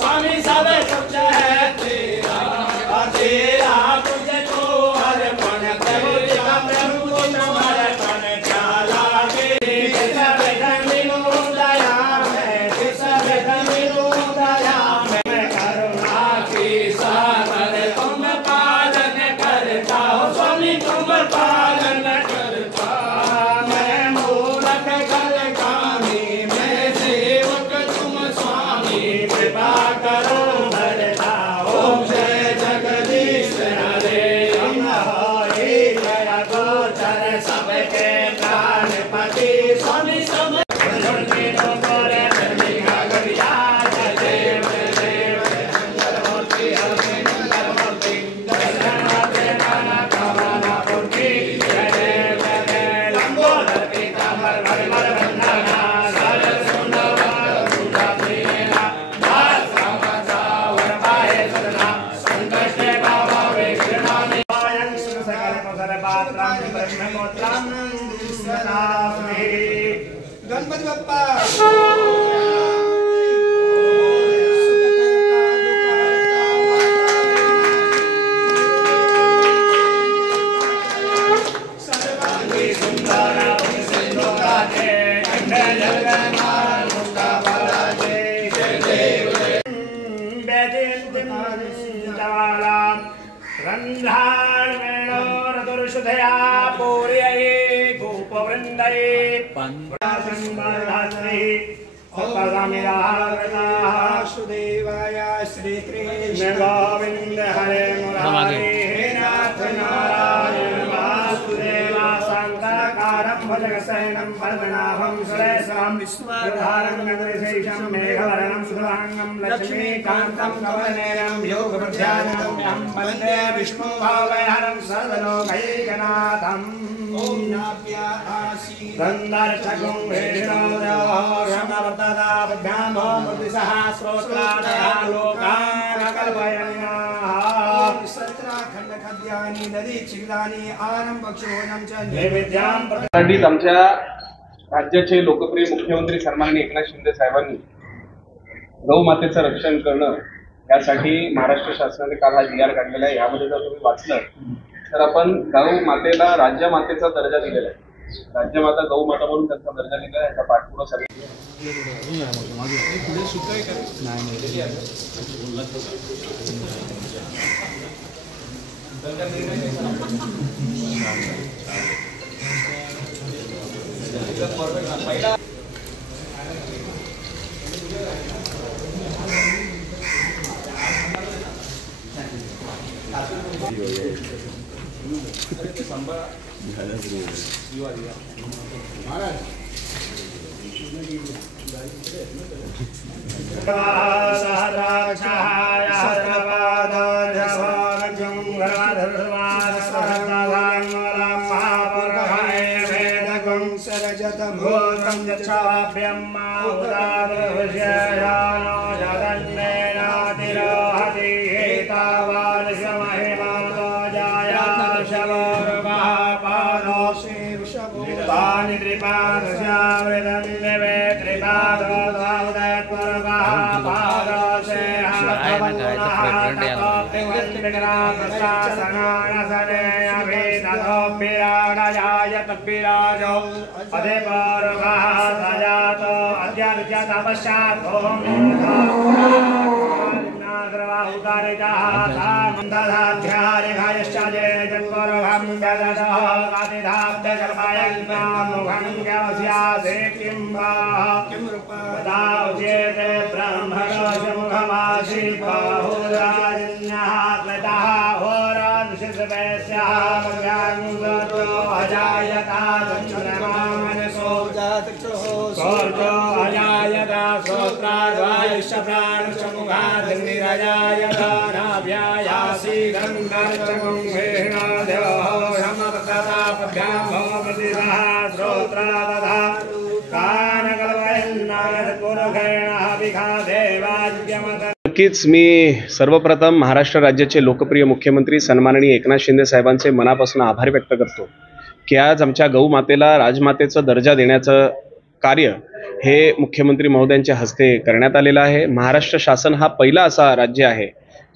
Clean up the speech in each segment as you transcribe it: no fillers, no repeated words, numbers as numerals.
स्वामी सब कुछ है तेरा, तेरा कुछ तो अर्पण करो, प्रभु को समर्पण क्या लागे। सब धर्मिनो दया में, सब धर्मिनो दया में, करुणा की सागर तुम पालन करता हो स्वामी, तुम पालन करता। मैं मूर्ख गलगामी, मैं सेवक तुम स्वामी, कृपा करो भरता। ओम जय जगदीश हरे, हरि दया गोचर सबके प्राणपति स्वामी सब गणपति बप्पा सर्वांगी सुंदर रंध्राणुषधया पूर्यै गोपवृंदये सुदेवाय श्री कृष्ण गोविंद हरे मुरारे नाथ नारायण वासुदेवा शांताकारं भुजगशयनं पद्मनाभं सुरेशं विश्वधारं गगनशेषं मेघवर्णं शुभांगं लक्ष्मीकान्तं कमलनयनं योगप्रध्यानं वन्दे विष्णुभावहरं सर्वलोकैकनाथम्। ओम नाभ्या आसी गंधर्चकुं वेणोरमवर्तदा भ्यामो मुद्रिसहस्रोत्रादया लोकान् कल्पयन्नाः। सत्राखंड खाद्यानि नदी चिदानि आरंभ भक्षोजनं च नैवेद्यां पंडित आमच्या राज्याचे लोकप्रिय मुख्यमंत्री सन्माननीय एकनाथ शिंदे साहेबांनी गौमातेचं रक्षण करणं यासाठी महाराष्ट्र शासनाने काल हा जी आर काढलेला आहे। यामध्ये जर तुम्ही वाचलं तर आपण गौ मातेला राज्यमातेचा दर्जा दिलेला आहे। राज्यमाता गौ माता म्हणून त्यांचा दर्जा दिलेला आहे। याचा पाठपुरावा सगळे नक्कीच मी सर्वप्रथम महाराष्ट्र राज्याचे लोकप्रिय मुख्यमंत्री सन्माननीय एकनाथ शिंदे साहेबांचे मनापासून आभार व्यक्त करतो की आज आमच्या गौ मातेला राजमातेचा दर्जा देण्याचं कार्य हे मुख्यमंत्री महोदयांच्या हस्ते करण्यात आलेलं आहे. महाराष्ट्र शासन हा पहिला असा राज्य आहे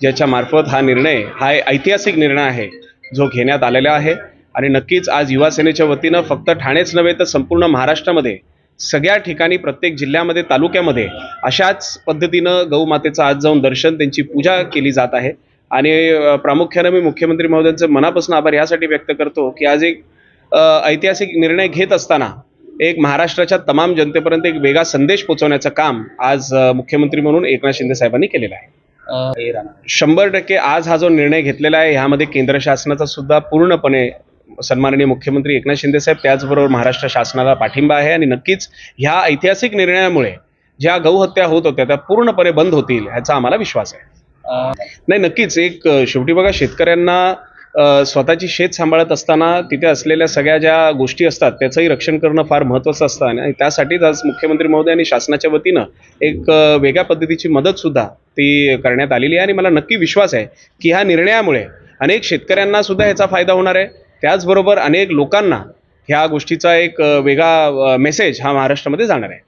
ज्याच्या मार्फत हा निर्णय, हा ऐतिहासिक निर्णय आहे जो घेण्यात आलेला आहे. आणि नक्कीच आज युवा सेनेच्या वतीनं फक्त ठाणेच नव्हे तर संपूर्ण महाराष्ट्रामध्ये सगळ्या ठिकाणी, प्रत्येक जिल्ह्यामध्ये, तालुक्यामध्ये अशाच पद्धतीनं गौमातेचं आज जाऊन दर्शन, त्यांची पूजा केली जात आहे. आणि प्रामुख्याने मी मुख्यमंत्री महोदयांचे मनापासून आभार यासाठी व्यक्त करतो की आज एक ऐतिहासिक निर्णय घेत असताना एक महाराष्ट्राच्या तमाम जनतेपर्यंत एक वेगळा संदेश पोहोचवण्याचं काम आज मुख्यमंत्री म्हणून एकनाथ शिंदे साहेबांनी केलेलं आहे. 100% आज हा जो निर्णय घेतलेला आहे ह्यामध्ये केंद्र शासनाचा सुद्धा पूर्णपणे सन्माननीय मुख्यमंत्री एकनाथ शिंदे साहेब त्याचबरोबर महाराष्ट्र शासनाला पाठिंबा आहे. आणि नक्कीच ह्या ऐतिहासिक निर्णयामुळे ज्या गौहत्या होत होत्या त्या पूर्णपणे बंद होतील ह्याचा आम्हाला विश्वास आहे. नाही, नक्कीच एक शेवटी बघा, शेतकऱ्यांना स्वतःची शेत सांभाळत असताना तिथे असलेल्या सगळ्या ज्या गोष्टी असतात त्याचंही रक्षण करणं फार महत्त्वाचं असतं. आणि त्यासाठीच आज मुख्यमंत्री महोदय आणि शासनाच्या वतीनं एक वेगळ्या पद्धतीची मदत सुद्धा ती करण्यात आलेली आहे. आणि मला नक्की विश्वास आहे की ह्या निर्णयामुळे अनेक शेतकऱ्यांना सुद्धा ह्याचा फायदा होणार आहे. त्याचबरोबर अनेक लोकांना ह्या गोष्टीचा एक वेगळा मेसेज हा महाराष्ट्रामध्ये जाणार आहे.